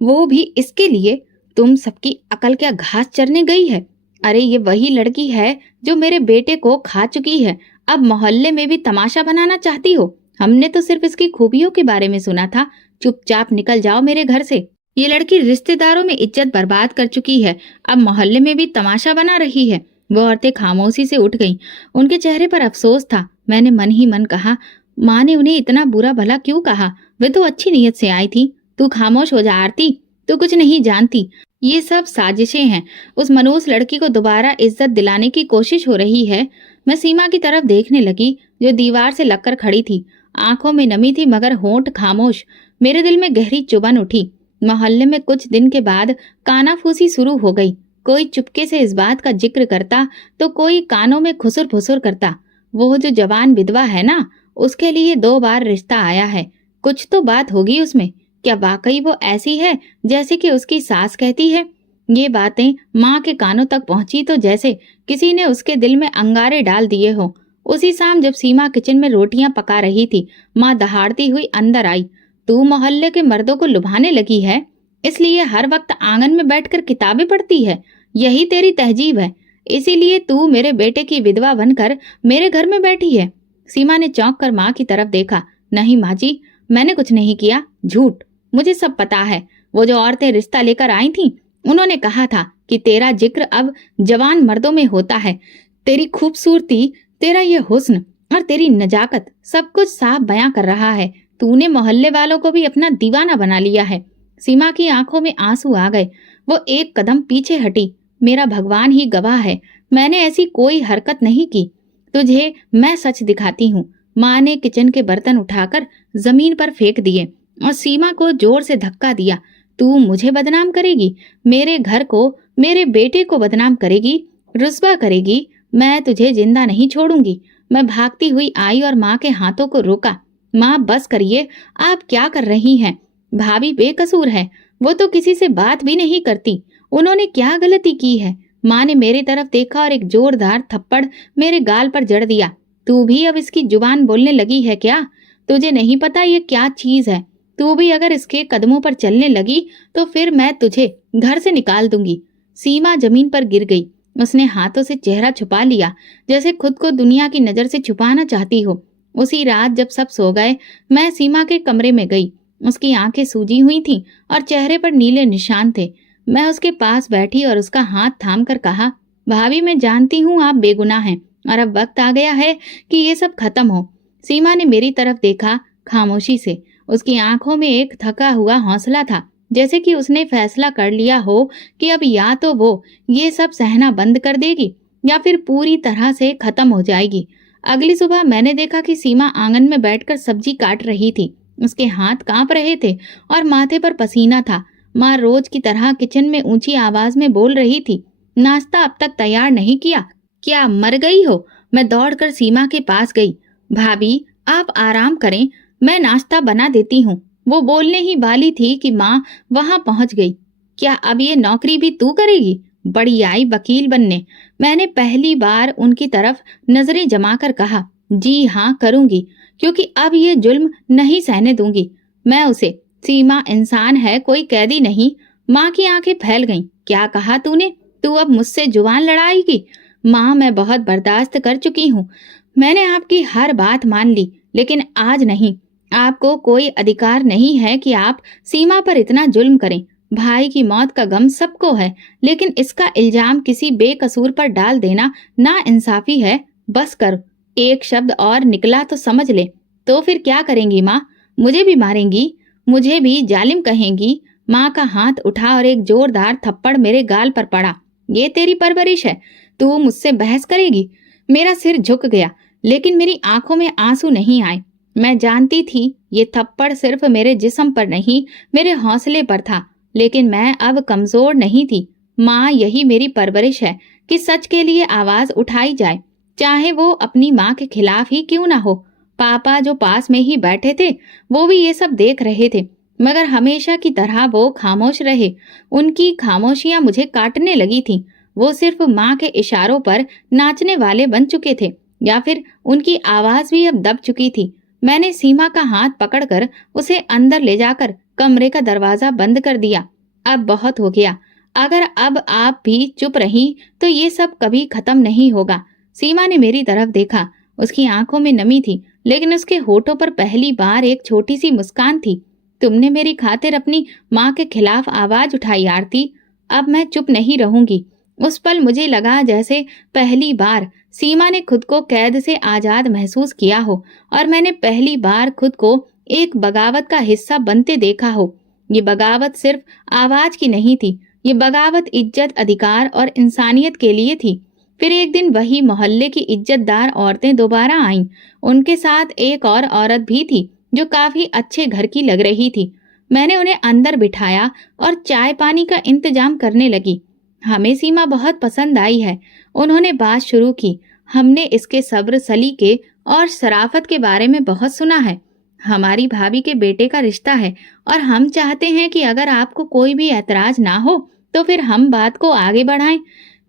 वो भी इसके लिए? तुम सबकी अकल क्या घास चरने गई है? अरे ये वही लड़की है जो मेरे बेटे को खा चुकी है। अब मोहल्ले में भी तमाशा बनाना चाहती हो? हमने तो सिर्फ इसकी खूबियों के बारे में सुना था। चुपचाप निकल जाओ मेरे घर से। ये लड़की रिश्तेदारों में इज्जत बर्बाद कर चुकी है, अब मोहल्ले में भी तमाशा बना रही है। वो औरतें खामोशी से उठ गईं। उनके चेहरे पर अफसोस था। मैंने मन ही मन कहा, माँ ने उन्हें इतना बुरा भला क्यों कहा? वे तो अच्छी नीयत से आई थी। तू खामोश हो जा आरती, तू कुछ नहीं जानती। ये सब साजिशें हैं। उस मनोज लड़की को दोबारा इज्जत दिलाने की कोशिश हो रही है। मैं सीमा की तरफ देखने लगी, जो दीवार से लगकर खड़ी थी। आंखों में नमी थी, मगर होंठ खामोश। मेरे दिल में गहरी चुभन उठी। मोहल्ले में कुछ दिन के बाद कानाफूसी शुरू हो गई। कोई चुपके से इस बात का जिक्र करता तो कोई कानों में खुसुर फुसुर करता। वो जो जवान विधवा है ना, उसके लिए 2 बार रिश्ता आया है। कुछ तो बात होगी उसमें। क्या वाकई वो ऐसी है जैसे कि उसकी सास कहती है? ये बातें माँ के कानों तक पहुंची तो जैसे किसी ने उसके दिल में अंगारे डाल दिए हो। उसी शाम जब सीमा किचन में रोटियां पका रही थी, माँ दहाड़ती हुई अंदर आई। तू मोहल्ले के मर्दों को लुभाने लगी है, इसलिए हर वक्त आंगन में बैठकर किताबें पढ़ती है। यही तेरी तहजीब है, इसीलिए तू मेरे बेटे की विधवा बनकर मेरे घर में बैठी है। सीमा ने चौंक कर माँ की तरफ देखा। नहीं माँ जी, मैंने कुछ नहीं किया। झूठ, मुझे सब पता है। वो जो औरतें रिश्ता लेकर आई थीं, उन्होंने कहा था कि तेरा जिक्र अब जवान मर्दों में होता है। तेरी खूबसूरती, तेरा ये हुस्न और तेरी नजाकत सब कुछ साफ बयां कर रहा है। तूने मोहल्ले वालों को भी अपना दीवाना बना लिया है। सीमा की आंखों में आंसू आ गए। वो एक कदम पीछे हटी। मेरा भगवान ही गवाह है, मैंने ऐसी कोई हरकत नहीं की। तुझे मैं सच दिखाती हूँ। माँ ने किचन के बर्तन उठाकर जमीन पर फेंक दिए और सीमा को जोर से धक्का दिया। तू मुझे बदनाम करेगी, मेरे घर को, मेरे बेटे को बदनाम करेगी, रुस्वा करेगी। मैं तुझे जिंदा नहीं छोड़ूंगी। मैं भागती हुई आई और माँ के हाथों को रोका। माँ बस करिए, आप क्या कर रही हैं? भाभी बेकसूर है, वो तो किसी से बात भी नहीं करती। उन्होंने क्या गलती की है? माँ ने मेरी तरफ देखा और एक जोरदार थप्पड़ मेरे गाल पर जड़ दिया। तू भी अब इसकी जुबान बोलने लगी है क्या? तुझे नहीं पता ये क्या चीज है? तू भी अगर इसके कदमों पर चलने लगी तो फिर मैं तुझे घर से निकाल दूंगी। सीमा जमीन पर गिर गई। उसने हाथों से चेहरा छुपा लिया, जैसे खुद को दुनिया की नजर से छुपाना चाहती हो। उसी रात जब सब सो गए, मैं सीमा के कमरे में गई। उसकी आंखें सूजी हुई थीं और चेहरे पर नीले निशान थे। मैं उसके पास बैठी और उसका हाथ थाम कर कहा, भाभी मैं जानती हूँ आप बेगुनाह हैं, और अब वक्त आ गया है कि ये सब खत्म हो। सीमा ने मेरी तरफ देखा खामोशी से। उसकी आंखों में एक थका हुआ हौसला था, जैसे कि उसने फैसला कर लिया हो कि अब या तो वो ये सब सहना बंद कर देगी या फिर पूरी तरह से खत्म हो जाएगी। अगली सुबह मैंने देखा कि सीमा आंगन में बैठकर सब्जी काट रही थी। उसके हाथ कांप रहे थे और माथे पर पसीना था। माँ रोज की तरह किचन में ऊंची आवाज में बोल रही थी, नाश्ता अब तक तैयार नहीं किया, क्या मर गई हो? मैं दौड़कर सीमा के पास गई। भाभी, आप आराम करें, मैं नाश्ता बना देती हूँ। वो बोलने ही वाली थी कि माँ वहां पहुंच गई। क्या अब ये नौकरी भी तू करेगी? बड़ी आई वकील बनने। मैंने पहली बार उनकी तरफ नजरें जमाकर कहा, जी हाँ करूंगी, क्योंकि अब ये जुल्म नहीं सहने दूंगी मैं उसे। सीमा इंसान है, कोई कैदी नहीं। माँ की आंखें फैल गईं। क्या कहा तूने? तू अब मुझसे जुबान लड़ाएगी? माँ, मैं बहुत बर्दाश्त कर चुकी हूँ। मैंने आपकी हर बात मान ली, लेकिन आज नहीं। आपको कोई अधिकार नहीं है कि आप सीमा पर इतना जुल्म करें। भाई की मौत का गम सबको है, लेकिन इसका इल्जाम किसी बेकसूर पर डाल देना ना इंसाफी है। बस कर, एक शब्द और निकला तो समझ ले। तो फिर क्या करेंगी माँ? मुझे भी मारेंगी? मुझे भी जालिम कहेंगी? माँ का हाथ उठा और एक जोरदार थप्पड़ मेरे गाल पर पड़ा। ये तेरी परवरिश है? तू मुझसे बहस करेगी? मेरा सिर झुक गया, लेकिन मेरी आंखों में आंसू नहीं आए। मैं जानती थी ये थप्पड़ सिर्फ मेरे जिस्म पर नहीं, मेरे हौसले पर था। लेकिन मैं अब कमजोर नहीं थी। माँ, यही मेरी परवरिश है कि सच के लिए आवाज उठाई जाए, चाहे वो अपनी माँ के खिलाफ ही क्यों ना हो। पापा जो पास में ही बैठे थे, वो भी ये सब देख रहे थे, मगर हमेशा की तरह वो खामोश रहे। उनकी खामोशियां मुझे काटने लगी थी। वो सिर्फ माँ के इशारों पर नाचने वाले बन चुके थे, या फिर उनकी आवाज भी अब दब चुकी थी। मैंने सीमा का हाथ पकड़कर उसे अंदर ले जाकर कमरे का दरवाजा बंद कर दिया। अब बहुत हो गया। अगर अब आप भी चुप रही तो ये सब कभी खत्म नहीं होगा। सीमा ने मेरी तरफ देखा। उसकी आंखों में नमी थी, लेकिन उसके होठों पर पहली बार एक छोटी सी मुस्कान थी। तुमने मेरी खातिर अपनी माँ के खिलाफ आवाज उठाई आरती। अब मैं चुप नहीं रहूंगी। उस पल मुझे लगा जैसे पहली बार सीमा ने खुद को कैद से आजाद महसूस किया हो, और मैंने पहली बार खुद को एक बगावत का हिस्सा बनते देखा हो। ये बगावत सिर्फ आवाज की नहीं थी, ये बगावत इज्जत, अधिकार और इंसानियत के लिए थी। फिर एक दिन वही मोहल्ले की इज्जतदार औरतें दोबारा आईं। उनके साथ एक और औरत भी थी जो काफी अच्छे घर की लग रही थी। मैंने उन्हें अंदर बिठाया और चाय पानी का इंतजाम करने लगी। हमें सीमा बहुत पसंद आई है, उन्होंने बात शुरू की। हमने इसके सब्र, सलीके और शराफत के बारे में बहुत सुना है। हमारी भाभी के बेटे का रिश्ता है और हम चाहते हैं कि अगर आपको कोई भी ऐतराज ना हो तो फिर हम बात को आगे बढ़ाएं।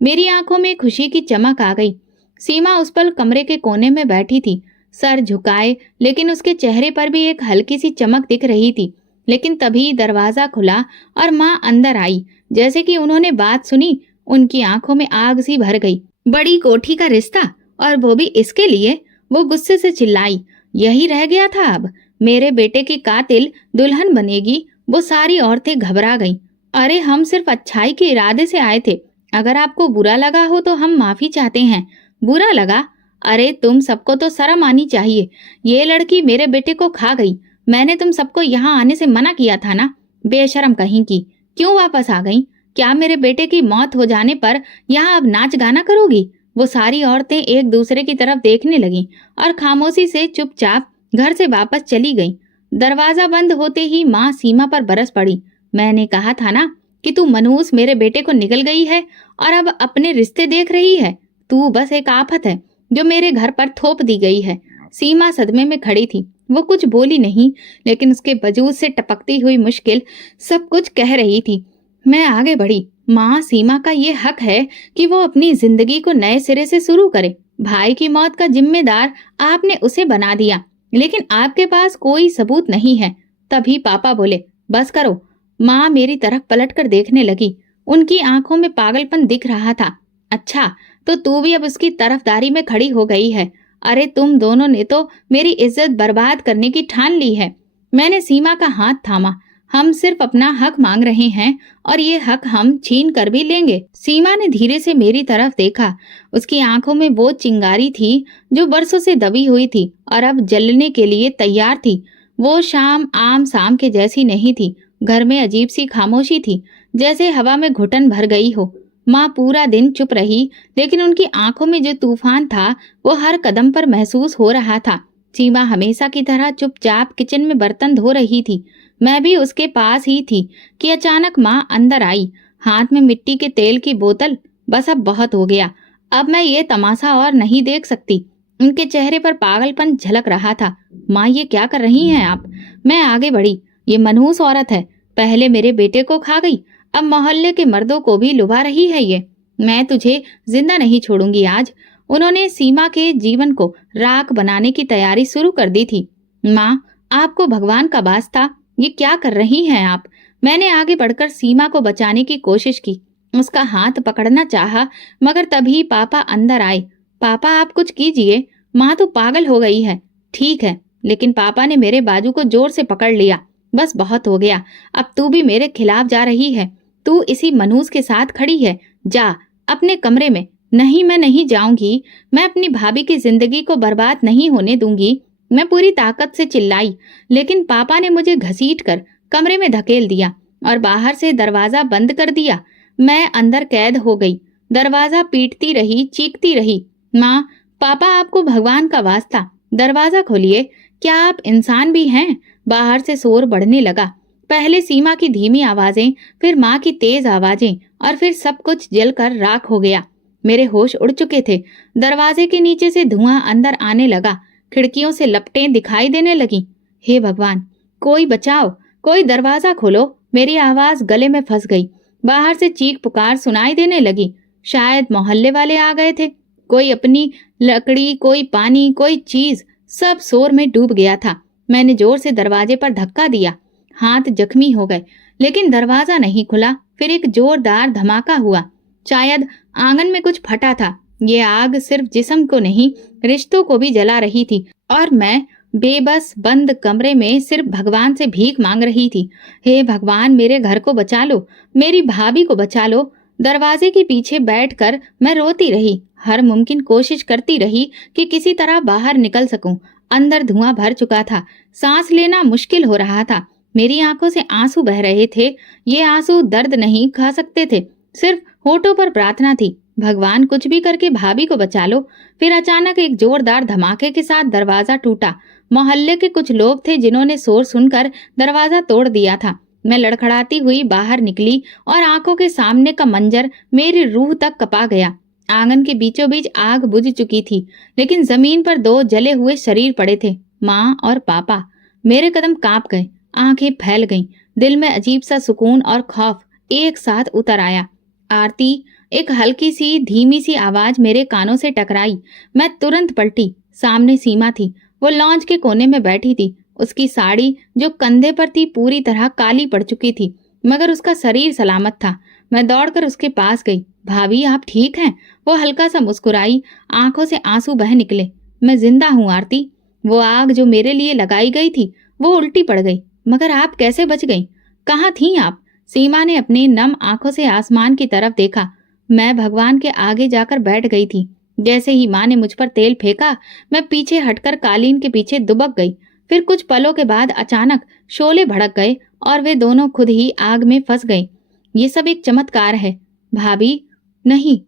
मेरी आंखों में खुशी की चमक आ गई। सीमा उस पल कमरे के कोने में बैठी थी, सर झुकाए, लेकिन उसके चेहरे पर भी एक हल्की सी चमक दिख रही थी। लेकिन तभी दरवाजा खुला और माँ अंदर आई। जैसे कि उन्होंने बात सुनी, उनकी आंखों में आग सी भर गई। बड़ी कोठी का रिश्ता, और वो भी इसके लिए? वो गुस्से से चिल्लाई। यही रह गया था अब, मेरे बेटे की कातिल दुल्हन बनेगी। वो सारी औरतें घबरा गईं। अरे, हम सिर्फ अच्छाई के इरादे से आए थे। अगर आपको बुरा लगा हो तो हम माफी चाहते हैं। बुरा लगा? अरे, तुम सबको तो शर्म आनी चाहिए। ये लड़की मेरे बेटे को खा गई। मैंने तुम सबको यहाँ आने से मना किया था ना? बेशरम कहीं की, क्यों वापस आ गई? क्या मेरे बेटे की मौत हो जाने पर यहाँ अब नाच गाना करोगी? वो सारी औरतें एक दूसरे की तरफ देखने लगीं और खामोशी से चुपचाप घर से वापस चली गईं। दरवाजा बंद होते ही माँ सीमा पर बरस पड़ी। मैंने कहा था ना कि तू मनहूस मेरे बेटे को निकल गई है और अब अपने रिश्ते देख रही है। तू बस एक आफत है जो मेरे घर पर थोप दी गई है। सीमा सदमे में खड़ी थी। वो कुछ बोली नहीं, लेकिन उसके वजूद से टपकती हुई मुश्किल सब कुछ कह रही थी। मैं आगे बढ़ी। माँ, सीमा का ये हक है कि वो अपनी जिंदगी को नए सिरे से शुरू करे। भाई की मौत का जिम्मेदार आपने उसे बना दिया, लेकिन आपके पास कोई सबूत नहीं है। तभी पापा बोले, बस करो। माँ मेरी तरफ पलटकर देखने लगी। उनकी आंखों में पागलपन दिख रहा था। अच्छा, तो तू भी अब उसकी तरफदारी में खड़ी हो गई है? अरे, तुम दोनों ने तो मेरी इज्जत बर्बाद करने की ठान ली है। मैंने सीमा का हाथ थामा। हम सिर्फ अपना हक मांग रहे हैं और ये हक हम छीन कर भी लेंगे। सीमा ने धीरे से मेरी तरफ देखा। उसकी आंखों में वो चिंगारी थी जो बरसों से दबी हुई थी और अब जलने के लिए तैयार थी। वो शाम आम शाम के जैसी नहीं थी। घर में अजीब सी खामोशी थी, जैसे हवा में घुटन भर गई हो। माँ पूरा दिन चुप रही, लेकिन उनकी आंखों में जो तूफान था वो हर कदम पर महसूस हो रहा था। सीमा हमेशा की तरह चुपचाप किचन में बर्तन धो रही थी। मैं भी उसके पास ही थी कि अचानक माँ अंदर आई, हाथ में मिट्टी के तेल की बोतल। बस अब बहुत हो गया, अब मैं ये तमाशा और नहीं देख सकती। उनके चेहरे पर पागलपन झलक रहा था। माँ, ये क्या कर रही हैं आप? मैं आगे बढ़ी। ये मनहूस औरत है, पहले मेरे बेटे को खा गई, अब मोहल्ले के मर्दों को भी लुभा रही है ये। मैं तुझे जिंदा नहीं छोड़ूंगी आज। उन्होंने सीमा के जीवन को राख बनाने की तैयारी शुरू कर दी थी। माँ, आपको भगवान का वास्ता, ये क्या कर रही हैं आप? मैंने आगे बढ़कर सीमा को बचाने की कोशिश की, उसका हाथ पकड़ना चाहा, मगर तभी पापा अंदर आए। पापा, आप कुछ कीजिए, माँ तो पागल हो गई है। ठीक है, लेकिन पापा ने मेरे बाजू को जोर से पकड़ लिया। बस बहुत हो गया, अब तू भी मेरे खिलाफ जा रही है। तू इसी मनहूस के साथ खड़ी है, जा अपने कमरे में। नहीं, मैं नहीं जाऊंगी। मैं अपनी भाभी की जिंदगी को बर्बाद नहीं होने दूंगी। मैं पूरी ताकत से चिल्लाई, लेकिन पापा ने मुझे घसीटकर कमरे में धकेल दिया और बाहर से दरवाजा बंद कर दिया। मैं अंदर कैद हो गई। दरवाजा पीटती रही, चीखती रही, माँ, पापा, आपको भगवान का वास्ता दरवाजा खोलिए। क्या आप इंसान भी हैं? बाहर से शोर बढ़ने लगा। पहले सीमा की धीमी आवाजें, फिर माँ की तेज आवाजें, और फिर सब कुछ जलकर राख हो गया। मेरे होश उड़ चुके थे। दरवाजे के नीचे से धुआं अंदर आने लगा, खिड़कियों से लपटें दिखाई देने लगी। हे भगवान, कोई बचाओ, कोई दरवाजा खोलो। मेरी आवाज गले में फंस गई। बाहर से चीख पुकार सुनाई देने लगी। शायद मोहल्ले वाले आ गए थे। कोई अपनी लकड़ी, कोई पानी, कोई चीज, सब शोर में डूब गया था। मैंने जोर से दरवाजे पर धक्का दिया। हाथ जख्मी हो गए, लेकिन दरवाजा नहीं खुला। फिर एक जोरदार धमाका हुआ। शायद आंगन में कुछ फटा था। ये आग सिर्फ जिस्म को नहीं, रिश्तों को भी जला रही थी, और मैं बेबस बंद कमरे में सिर्फ भगवान से भीख मांग रही थी। हे भगवान, मेरे घर को बचा लो, मेरी भाभी को बचा लो। दरवाजे के पीछे बैठकर मैं रोती रही, हर मुमकिन कोशिश करती रही कि किसी तरह बाहर निकल सकूं। अंदर धुआं भर चुका था, सांस लेना मुश्किल हो रहा था। मेरी आंखों से आंसू बह रहे थे। ये आंसू दर्द नहीं खा सकते थे, सिर्फ होठों पर प्रार्थना थी, भगवान कुछ भी करके भाभी को बचा लो। फिर अचानक एक जोरदार धमाके के साथ दरवाजा टूटा। मोहल्ले के कुछ लोग थे जिन्होंने शोर सुनकर दरवाजा तोड़ दिया था। मैं लड़खड़ाती हुई बाहर निकली और आंखों के सामने का मंजर मेरी रूह तक कपा गया। आंगन के बीचों बीच आग बुझ चुकी थी, लेकिन जमीन पर दो जले हुए शरीर पड़े थे, माँ और पापा। मेरे कदम कांप गए, आंखें फैल गईं, दिल में अजीब सा सुकून और खौफ एक साथ उतर आया। आरती, एक हल्की सी धीमी सी आवाज मेरे कानों से टकराई। मैं तुरंत पलटी। सामने सीमा थी। वो लॉन्च के कोने में बैठी थी। उसकी साड़ी जो कंधे पर थी पूरी तरह काली पड़ चुकी थी, मगर उसका शरीर सलामत था। मैं दौड़कर उसके पास गई। भाभी, आप ठीक हैं? वो हल्का सा मुस्कुराई, आंखों से आंसू बह निकले। मैं जिंदा हूँ आरती। वो आग जो मेरे लिए लगाई गई थी वो उल्टी पड़ गई, मगर आप कैसे बच गई? कहाँ थी आप? सीमा ने अपनी नम आंखों से आसमान की तरफ देखा। मैं भगवान के आगे जाकर बैठ गई थी। जैसे ही माँ ने मुझ पर तेल फेंका, मैं पीछे हटकर कालीन के पीछे दुबक गई। फिर कुछ पलों के बाद अचानक शोले भड़क गए और वे दोनों खुद ही आग में फंस गए। ये सब एक चमत्कार है भाभी। नहीं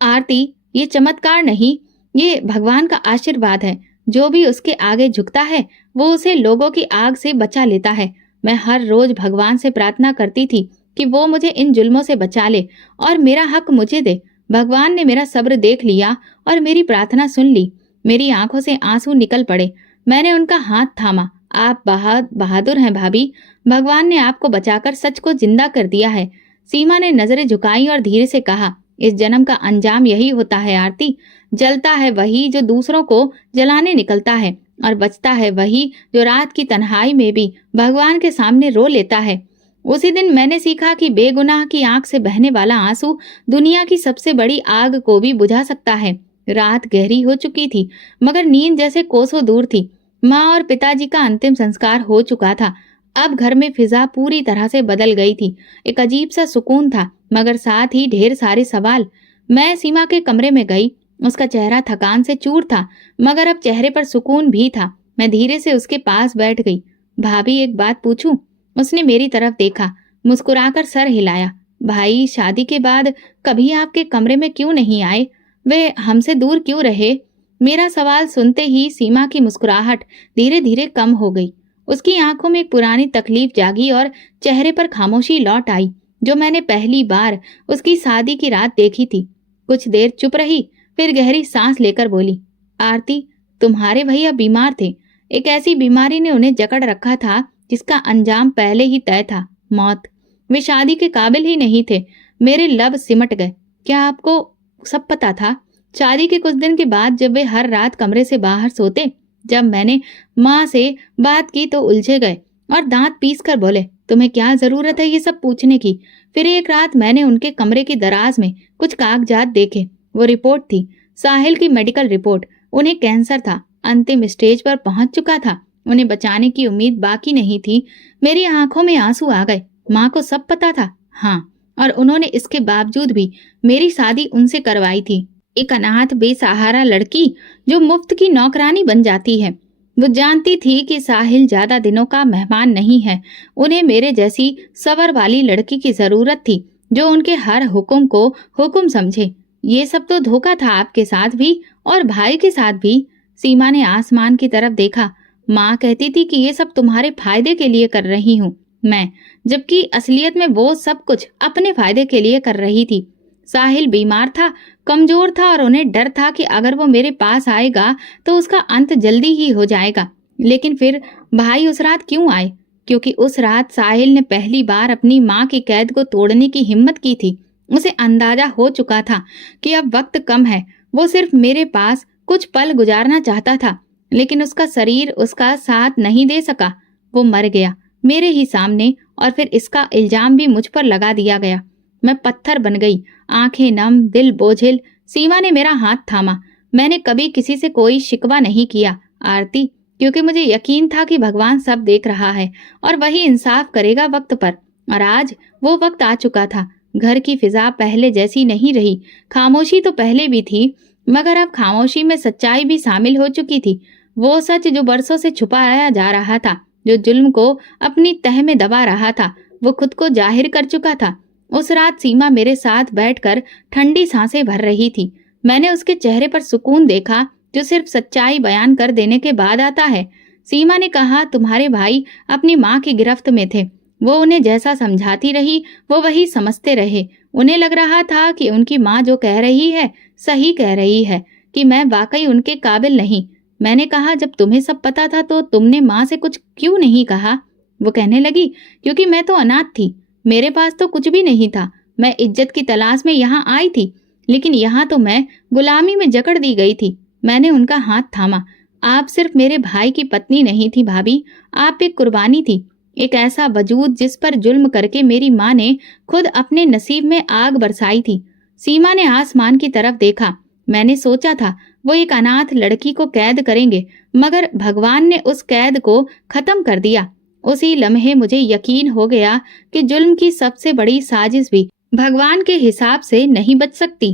आरती, ये चमत्कार नहीं, ये भगवान का आशीर्वाद है। जो भी उसके आगे झुकता है वो उसे लोगों की आग से बचा लेता है। मैं हर रोज भगवान से प्रार्थना करती थी कि वो मुझे इन जुल्मों से बचा ले और मेरा हक मुझे दे। भगवान ने मेरा सब्र देख लिया और मेरी प्रार्थना सुन ली। मेरी आंखों से आंसू निकल पड़े। मैंने उनका हाथ थामा। आप बहादुर हैं भाभी। भगवान ने आपको बचाकर सच को जिंदा कर दिया है। सीमा ने नजरें झुकाई और धीरे से कहा, इस जन्म का अंजाम यही होता है आरती। जलता है वही जो दूसरों को जलाने निकलता है, और बचता है वही जो रात की तन्हाई में भी भगवान के सामने रो लेता है। उसी दिन मैंने सीखा कि बेगुनाह की आंख से बहने वाला आंसू दुनिया की सबसे बड़ी आग को भी बुझा सकता है। रात गहरी हो चुकी थी, मगर नींद जैसे कोसों दूर थी। माँ और पिताजी का अंतिम संस्कार हो चुका था। अब घर में फिजा पूरी तरह से बदल गई थी। एक अजीब सा सुकून था, मगर साथ ही ढेर सारे सवाल। मैं सीमा के कमरे में गई। उसका चेहरा थकान से चूर था, मगर अब चेहरे पर सुकून भी था। मैं धीरे से उसके पास बैठ गई। भाभी, एक बात पूछूं? उसने मेरी तरफ देखा, मुस्कुराकर सर हिलाया। भाई, शादी के बाद कभी आपके कमरे में क्यों नहीं आए? वे हमसे दूर क्यों रहे? मेरा सवाल सुनते ही सीमा की मुस्कुराहट धीरे धीरे कम हो गई। उसकी आंखों में एक पुरानी तकलीफ जागी और चेहरे पर खामोशी लौट आई, जो मैंने पहली बार उसकी शादी की रात देखी थी। कुछ देर चुप रही, फिर गहरी सांस लेकर बोली, आरती, तुम्हारे भैया बीमार थे। एक ऐसी बीमारी ने उन्हें जकड़ रखा था जिसका अंजाम पहले ही तय था, मौत। वे शादी के काबिल ही नहीं थे। मेरे लब सिमट गए। क्या आपको सब पता था? शादी के कुछ दिन के बाद जब वे हर रात कमरे से बाहर सोते, जब मैंने माँ से बात की तो उलझे गए और दांत पीस कर बोले, तुम्हें क्या जरूरत है ये सब पूछने की? फिर एक रात मैंने उनके कमरे की दराज में कुछ कागजात देखे। वो रिपोर्ट थी, साहिल की मेडिकल रिपोर्ट। उन्हें कैंसर था, अंतिम स्टेज पर पहुंच चुका था। उन्हें बचाने की उम्मीद बाकी नहीं थी। मेरी आंखों में आंसू आ गए। माँ को सब पता था? हाँ, और उन्होंने इसके बावजूद भी मेरी शादी उनसे करवाई थी। एक अनाथ बेसहारा लड़की जो मुफ्त की नौकरानी बन जाती है। वो जानती थी कि साहिल ज्यादा दिनों का मेहमान नहीं है। उन्हें मेरे जैसी सवर वाली लड़की की जरूरत थी, जो उनके हर हुक्म को हुक्म समझे। ये सब तो धोखा था, आपके साथ भी और भाई के साथ भी। सीमा ने आसमान की तरफ देखा। माँ कहती थी कि ये सब तुम्हारे फायदे के लिए कर रही हूँ मैं, जबकि असलियत में वो सब कुछ अपने फायदे के लिए कर रही थी। साहिल बीमार था, कमजोर था, और उन्हें डर था कि अगर वो मेरे पास आएगा तो उसका अंत जल्दी ही हो जाएगा। लेकिन फिर भाई उस रात क्यों आए? क्योंकि उस रात साहिल ने पहली बार अपनी माँ की कैद को तोड़ने की हिम्मत की थी। उसे अंदाजा हो चुका था कि अब वक्त कम है। वो सिर्फ मेरे पास कुछ पल गुजारना चाहता था, लेकिन उसका शरीर उसका साथ नहीं दे सका। वो मर गया मेरे ही सामने, और फिर इसका इल्जाम भी मुझ पर लगा दिया गया। मैं पत्थर बन गई, आंखें नम, दिल बोझिल। सीमा ने मेरा हाथ थामा। मैंने कभी किसी से कोई शिकवा नहीं किया, आरती, क्योंकि मुझे यकीन था कि भगवान सब देख रहा है और वही इंसाफ करेगा वक्त पर। और आज वो वक्त आ चुका था। घर की फिजा पहले जैसी नहीं रही। खामोशी तो पहले भी थी, मगर अब खामोशी में सच्चाई भी शामिल हो चुकी थी। वो सच जो बरसों से छुपाया जा रहा था, जो जुल्म को अपनी तह में दबा रहा था, वो खुद को जाहिर कर चुका था। उस रात सीमा मेरे साथ बैठकर ठंडी सांसें भर रही थी। मैंने उसके चेहरे पर सुकून देखा, जो सिर्फ सच्चाई बयान कर देने के बाद आता है। सीमा ने कहा, तुम्हारे भाई अपनी माँ की गिरफ्त में थे। वो उन्हें जैसा समझाती रही, वो वही समझते रहे। उन्हें लग रहा था कि उनकी माँ जो कह रही है सही कह रही है, कि मैं वाकई उनके काबिल नहीं। मैंने कहा, जब तुम्हें सब पता था तो तुमने माँ से कुछ क्यों नहीं कहा? वो कहने लगी, क्योंकि मैं तो अनाथ थी, मेरे पास तो कुछ भी नहीं था। मैं इज्जत की तलाश में यहाँ आई थी, लेकिन यहाँ तो मैं गुलामी में जकड़ दी गई थी। मैंने उनका हाथ थामा। आप सिर्फ मेरे भाई की पत्नी नहीं थी भाभी, आप एक कुर्बानी थी, एक ऐसा वजूद जिस पर जुल्म करके मेरी माँ ने खुद अपने नसीब में आग बरसाई थी। सीमा ने आसमान की तरफ देखा। मैंने सोचा था वो एक अनाथ लड़की को कैद करेंगे, मगर भगवान ने उस कैद को खत्म कर दिया। उसी लम्हे मुझे यकीन हो गया कि जुल्म की सबसे बड़ी साजिश भी भगवान के हिसाब से नहीं बच सकती।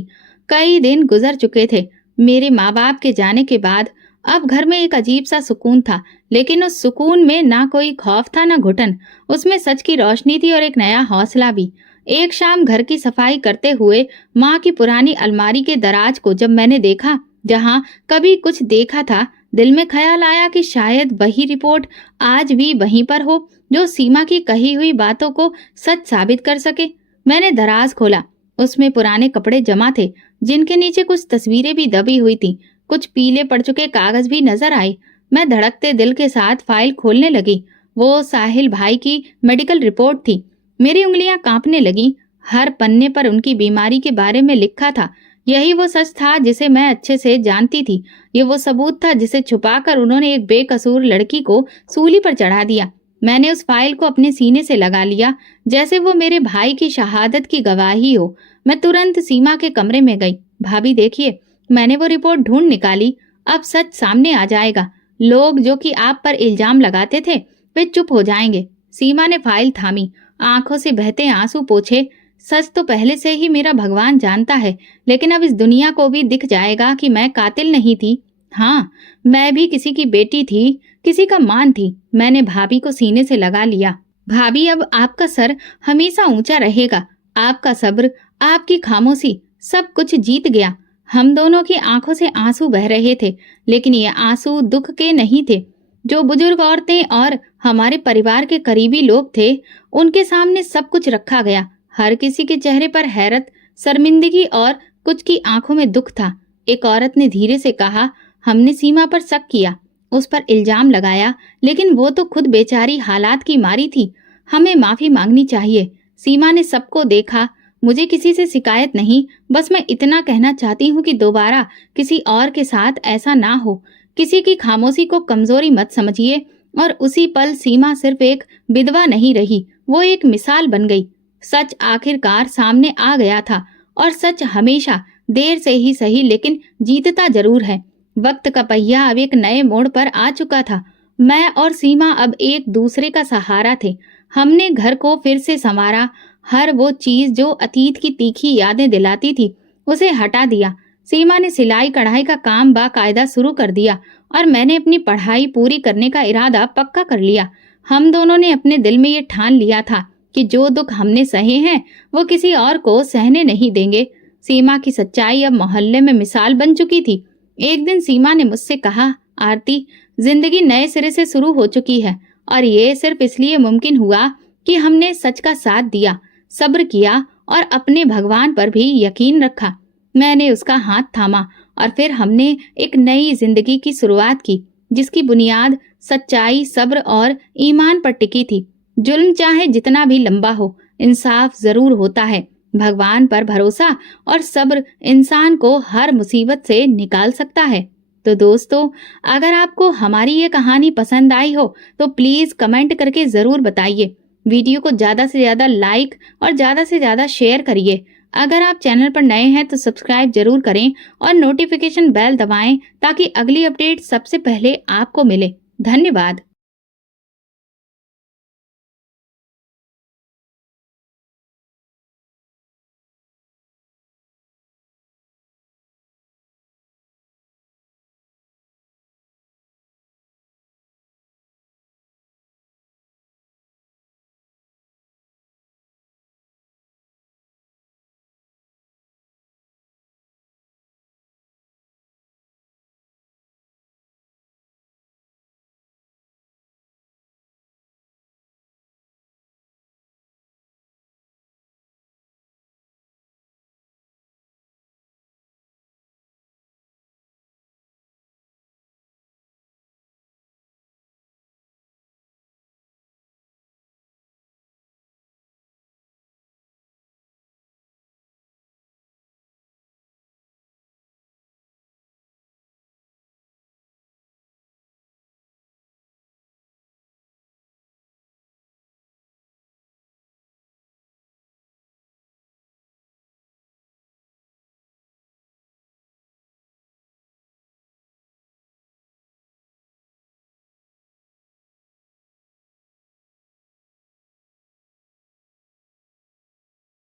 कई दिन गुजर चुके थे मेरे माँ बाप के जाने के बाद। अब घर में एक अजीब सा सुकून था, लेकिन उस सुकून में ना कोई खौफ था ना घुटन। उसमें सच की रोशनी थी और एक नया हौसला भी। एक शाम घर की सफाई करते हुए माँ की पुरानी अलमारी के दराज को जब मैंने देखा, जहाँ कभी कुछ देखा था, दिल में ख्याल आया कि शायद वही रिपोर्ट आज भी वहीं पर हो, जो सीमा की कही हुई बातों को सच साबित कर सके। मैंने दराज खोला। उसमें पुराने कपड़े जमा थे, जिनके नीचे कुछ तस्वीरें भी दबी हुई थी। कुछ पीले पड़ चुके कागज भी नजर आए। मैं धड़कते दिल के साथ फाइल खोलने लगी। वो साहिल भाई की मेडिकल रिपोर्ट थी। मेरी उंगलियां कांपने लगी। हर पन्ने पर उनकी बीमारी के बारे में लिखा था। यही वो सच था जिसे मैं अच्छे से जानती थी। ये वो सबूत था जिसे छुपाकर उन्होंने एक बेकसूर लड़की को सूली पर चढ़ा दिया। मैंने उस फाइल को अपने सीने से लगा लिया, जैसे वो मेरे भाई की शहादत की गवाही हो। मैं तुरंत सीमा के कमरे में गई। भाभी देखिए, मैंने वो रिपोर्ट ढूंढ निकाली। अब सच सामने आ जाएगा। लोग जो कि आप पर इल्जाम लगाते थे, वे चुप हो जाएंगे। सीमा ने फाइल थामी, आंखों से बहते आंसू पोंछे। सच तो पहले से ही मेरा भगवान जानता है, लेकिन अब इस दुनिया को भी दिख जाएगा कि मैं कातिल नहीं थी। हाँ, मैं भी किसी की बेटी थी, किसी का मान थी। मैंने भाभी को सीने से लगा लिया। भाभी, अब आपका सर हमेशा ऊंचा रहेगा। आपका सब्र, आपकी खामोशी, सब कुछ जीत गया। हम दोनों की आंखों से आंसू बह रहे थे, लेकिन ये आंसू दुख के नहीं थे। जो बुजुर्ग औरतें और हमारे परिवार के करीबी लोग थे, उनके सामने सब कुछ रखा गया। हर किसी के चेहरे पर हैरत, शर्मिंदगी और कुछ की आंखों में दुख था। एक औरत ने धीरे से कहा, हमने सीमा पर शक किया, उस पर इल्जाम लगाया, लेकिन वो तो खुद बेचारी हालात की मारी थी। हमें माफी मांगनी चाहिए। सीमा ने सबको देखा। मुझे किसी से शिकायत नहीं, बस मैं इतना कहना चाहती हूँ कि दोबारा किसी और के साथ ऐसा ना हो। किसी की खामोशी को कमजोरी मत समझिए। और उसी पल सीमा सिर्फ एक विधवा नहीं रही, वो एक मिसाल बन गई। सच आखिरकार सामने आ गया था, और सच हमेशा देर से ही सही लेकिन जीतता जरूर है। वक्त का पहिया अब एक नए मोड़ पर आ चुका था। मैं और सीमा अब एक दूसरे का सहारा थे। हमने घर को फिर से संवारा। हर वो चीज जो अतीत की तीखी यादें दिलाती थी, उसे हटा दिया। सीमा ने सिलाई कढ़ाई का काम बाकायदा शुरू कर दिया, और मैंने अपनी पढ़ाई पूरी करने का इरादा पक्का कर लिया। हम दोनों ने अपने दिल में ये ठान लिया था कि जो दुख हमने सहे हैं, वो किसी और को सहने नहीं देंगे। सीमा की सच्चाई अब मोहल्ले में मिसाल बन चुकी थी। एक दिन सीमा ने मुझसे कहा, आरती, जिंदगी नए सिरे से शुरू हो चुकी है, और ये सिर्फ इसलिए मुमकिन हुआ कि हमने सच का साथ दिया, सब्र किया और अपने भगवान पर भी यकीन रखा। मैंने उसका हाथ थामा, और फिर हमने एक नई जिंदगी की शुरुआत की, जिसकी बुनियाद सच्चाई, सब्र और ईमान पर टिकी थी। जुल्म चाहे जितना भी लंबा हो, इंसाफ जरूर होता है। भगवान पर भरोसा और सब्र इंसान को हर मुसीबत से निकाल सकता है। तो दोस्तों, अगर आपको हमारी ये कहानी पसंद आई हो तो प्लीज कमेंट करके जरूर बताइए। वीडियो को ज्यादा से ज्यादा लाइक और ज्यादा से ज्यादा शेयर करिए। अगर आप चैनल पर नए हैं तो सब्सक्राइब जरूर करें और नोटिफिकेशन बेल दबाएं, ताकि अगली अपडेट सबसे पहले आपको मिले। धन्यवाद।